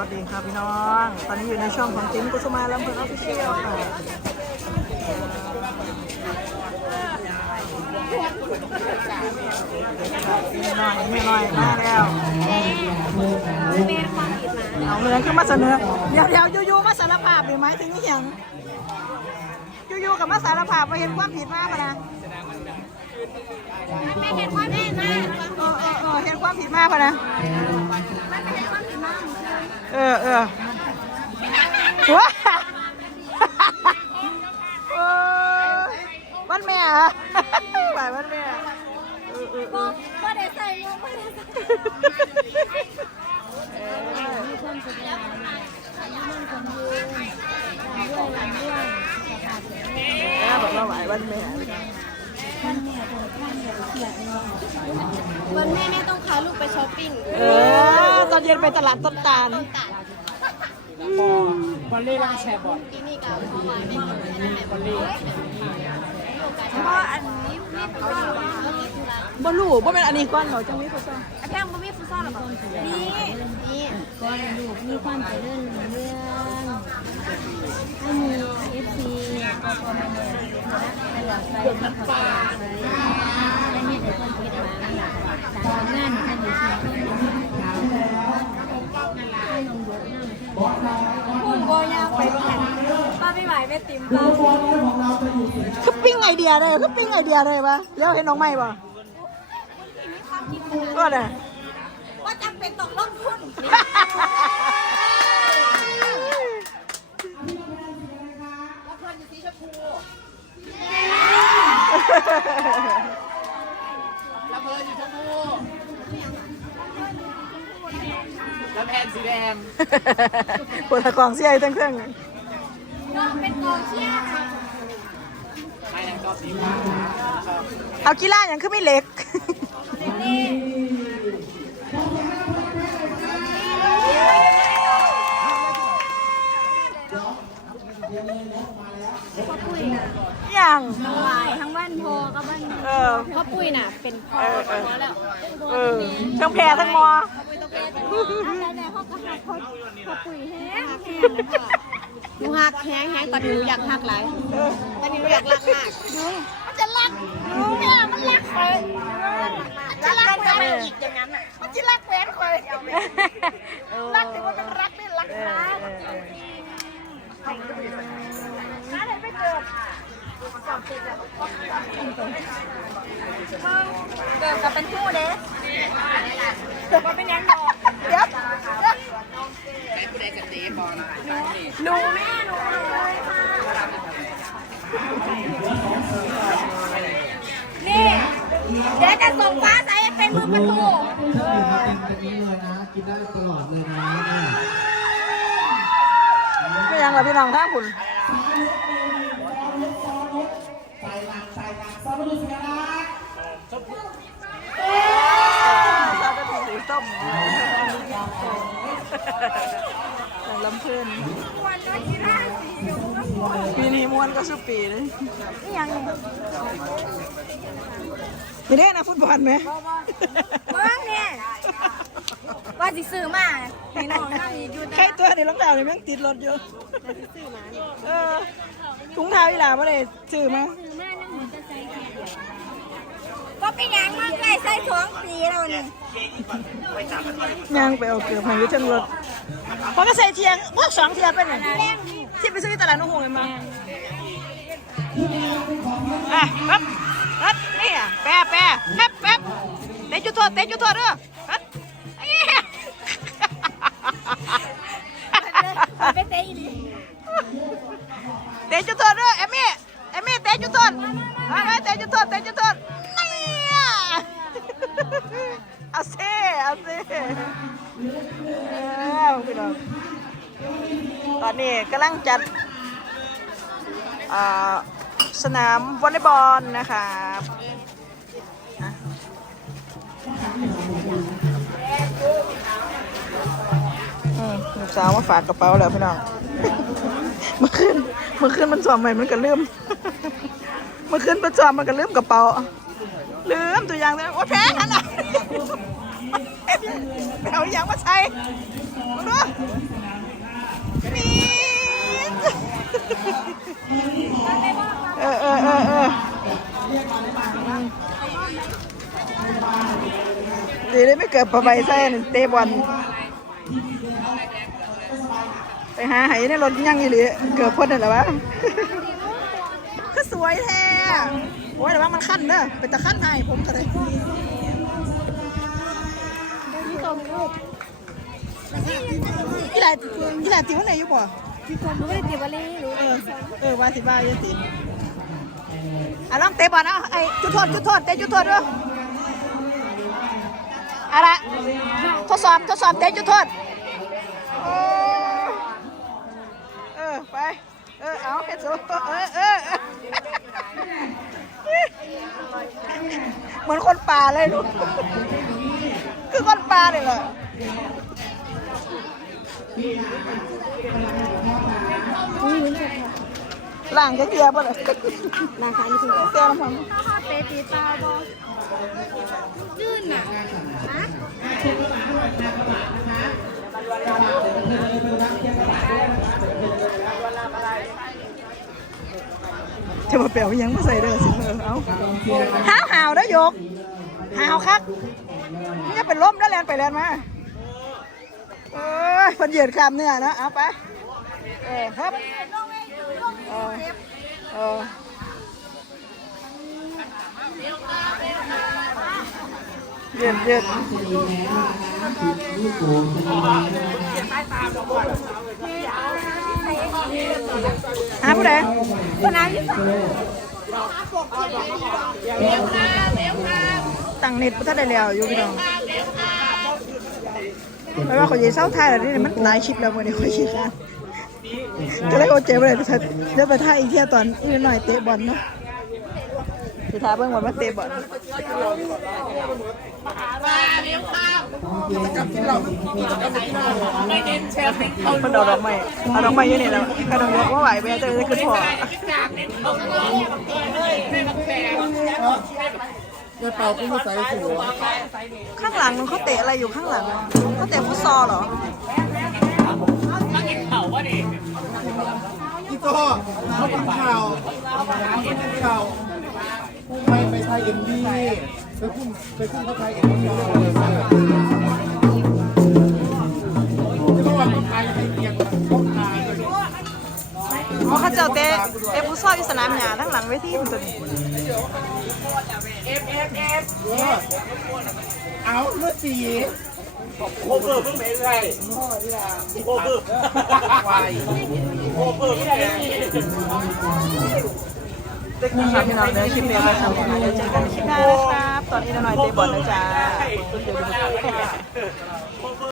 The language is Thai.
วัสดีครับพี่น้อง ตอนนี้อยู่ในช่องของติ้มกุสมาลำเพลินออฟฟิเชียลค่ะนี่หน่อยนี่หน่อยมาแล้วเมนความผิดมาเอาเลยขึ้นมาเสนอเดี๋ยวเดี๋ยวยูๆมาสารภาพหรือไหมถึงนี่ยังยูๆกับมาสารภาพมาเห็นความผิดมากปะนะมันไม่เห็นว่าแม่นะเออเออเออเห็นความผิดมากปะนะ มันไม่เห็นความผิดมาก เออเออว้าโอ้ยวันแม่เหรอะบ่ายวันแม่เออเออเอบอกอว่าได้ใส่ลูกว่าได้ใส่แม่บอกว่าบ่ายวันแม่วันแม่แม่ต้องพาลูกไปช้อปปิ้งเออ อนเย็นไปตลาดต้นตาลบอลเล่ร่างแชร์บอลปีนี้กับพ่อมาไม่ต้องใช้ในบอลเลยเพราะอันนี้นี่ฟุตซอลหรือเปล่าเมื่อกี้คืออะไรบ่รู้บ่เป็นอันนี้ก่อนเหรอจังมีผู้ชายไอ้แพงมันมีฟุตซอลหรือเปล่านี่นี่ก็ลูกมีความเจริญรุ่งเรืองให้มีเอฟซีก็พอมาเนี่ยตลอดไปมีความสุขและมีแต่ความคิดหวังสร้างงานให้ดีสุดให้ลงเยอะมาก พุ่งโบยางไปรถแข่งป้า ไม่ไหวไม่ติ่มป้าคือปิ้งไอเดียเลยคือปิ้งไอเดียเลยปะแล้วเห็นน้องใหม่ปะก็ได้ว่าจำเป็นต้องลงทุนแล้วเพลินอยู่ชมพูแล้วแพนสีแดงปวดกองเสียทั้งเครื่องน้อง เป็นกองเชียร์ค่ะไม่นั่นก็สีฟ้าเอากีฬาอย่างคือไม่เล็กพ่อปุ้ยน่ะอย่างหลายทั้งบ้านพอกับบ้านเออพ่อปุ้ยน่ะ เป็นพ่อพอแล้วเออทั้งแพรทั้งมออะไรเนี่ยเขาก็หักพ่อพ่อปุ้ยแห้งแห้งหนูหักแห้งแห้งตอนนี้หนูอยากหักหลายตอนนี้หนูอยากรักมากมันจะรักหนูเนี่ยมันรักใครมันจะรักแหวนอีกอย่างนั้นอะมันจะรักแหวนใครรักถึงว่ามันรักนี่รักนะอะไรไม่เกิดเกิดกับเป็นคู่เด้มันเป็นยังไงเดี๋ยว ผู้ใดจะเตะบอลหนูแม่หนูเลยค่ะนี่เดี๋ยวจะส่งฟ้าใสเป็นมือประตูเป็นนี้เลยนะ กินได้ตลอดเลยนะไม่ยังเหรอพี่น้องท่าคุณใส่หนักใส่หนักซอสมะเขือเทศนะ ซาเป็นสีส้มแต่ลำเพลินปีนี้ม้ วนก็สุดปีเลยนี่ยังไม่ได้นะฟุตบอลไหมเบิ้งเนี่ยว่าสิซื้อมาพี่น้องนั่งอยู่ใครตัวนี่รองเท้านี่แม่งติดรถอยู่เออถุงเท้าอีหลาบ่ได้ซื้อมาคือแม่นั่งเหมือนจะใจแข็งก็เป็นยังมากใกล้ใส่สองปีแล้วนี่ย่างไปเอาเกือบให้อยู่เทั้งรถเพราะก็ใส่เทียงพวกสองเทียเป็นไงที่ไปซื้อที่ตลาดนุ่งหงเลยมา อะปั๊บปั๊บนี่อะแปะแปะแป๊บแป๊บเตะจุดโทษเตะจุดโทษเด้อปั๊บเอ้ยไปเตะอีกเตะจุดโทษเด้อเอมี่เอมี่เตะจุดโทษมามาเตะจุดโทษเตะจุดโทษเนี่ยเอาเซ่เอาเซ่เออพี่น้องตอนนี้กำลังจัดอ่า สนามวอลเลย์บอลนะครับอะอืมลูกสาวมาฝากกระเป๋าแล้วพี่น้องเมื่อคืนเมื่อคืนมันสอบใหม่มันก็ลืมเมื่อคืนประจอมมันก็ลืมกระเป๋าลืมตัวอย่างเลยว่าแพ้ขนาดแพ้ไปเอาอย่างมาใส่มาดูมี เออเออเออเออดีเลยไม่เกิดประใบใส่นี่เตะบอลไปหาไหในรถยังอีหลีเกือบพ้นนั่นแหละวะก็สวยแท้โอ้ยแต่ว่ามันขั้นเนอะเป็นตะขั้นให้ผมก็เลยกีฬากีฬาตีวันไหนอยู่บ่พี่คน รู้ไม่ได้เตรียมอะไรรู้เออเออว่าสิบ้าอยู่สิอะลองเตะบอลเอาไอ้จุดโทษจุดโทษเตะจุดโทษด้วยอาละทดสอบทดสอบเตะจุดโทษเออไปเออเอาเฮ็ดสูเออเออเออเหมือนคนป่าเลยลูกคือคนป่าเลยเหรอ อุ้ยลุ้นจังล่างจะเกลียบ่เลยราคานี่คือเกลียน้ำมันเตะตีตาบอลื่นน่ะฮะจะมาเปลี่ยวยังมาใส่เด้อสิเออเอาห้าวหาวได้อยกหาวคักนี่จะเป็นล้มแล้วแลนไปแลนมาเอ้ยคนเหยียดคำเนี่ยนะเอาไป เออครับเออเออเยียดเยียดหาผู้ใดคนนั้นตั้งเน็ตพุทธได้แล้วอยู่พี่น้องไม่ว่าเขาจะเศร้าไทายหรือนี่มันหลายคลิปแล้ววันนี้เขาคิดกัน ก็เลยโอเจ็บเลยไปเดี๋ยวไปท่าอีกเที่ยตอนอื่นหน่อยเตะบอลเนาะสุดท้ายเบิ่งวันมาเตะบอลมันเอาดอกไม้เอาดอกไม้อยู่นี่แล้วกระดองยกว่าไหวไปจะได้ขึ้นพอไม่เป่าก็ไม่ใส่สิวข้างหลังมันเขาเตะอะไรอยู่ข้างหลังเขาเตะฟุตซอลเหรอ พี่โต้เขาเป็นข่าวเขาเป็นข่าวไปไปไทยเอ็มดีไปคุ้มไปคุ้มเขาไทยเอ็มดีเลยจะต้องว่าคนไทยให้เกียรติคนไทยเพราะเขาเจ้าเตะเตะฟุตซอลที่สนามหญ้าทั้งหลังเวทีมันตัวนี้เอาเลือดสี โคเบอร์เพิ่งไม่ไรโคเบอร์ควายโคเบอร์ไม่ได้นะครับพี่น้องเดี๋ยวคลิปนี้ไว้ครับเดี๋ยวเจอกันคลิปหน้านะครับ ตอนนี้เราหน่อยเตะบอลนะจ๊ะ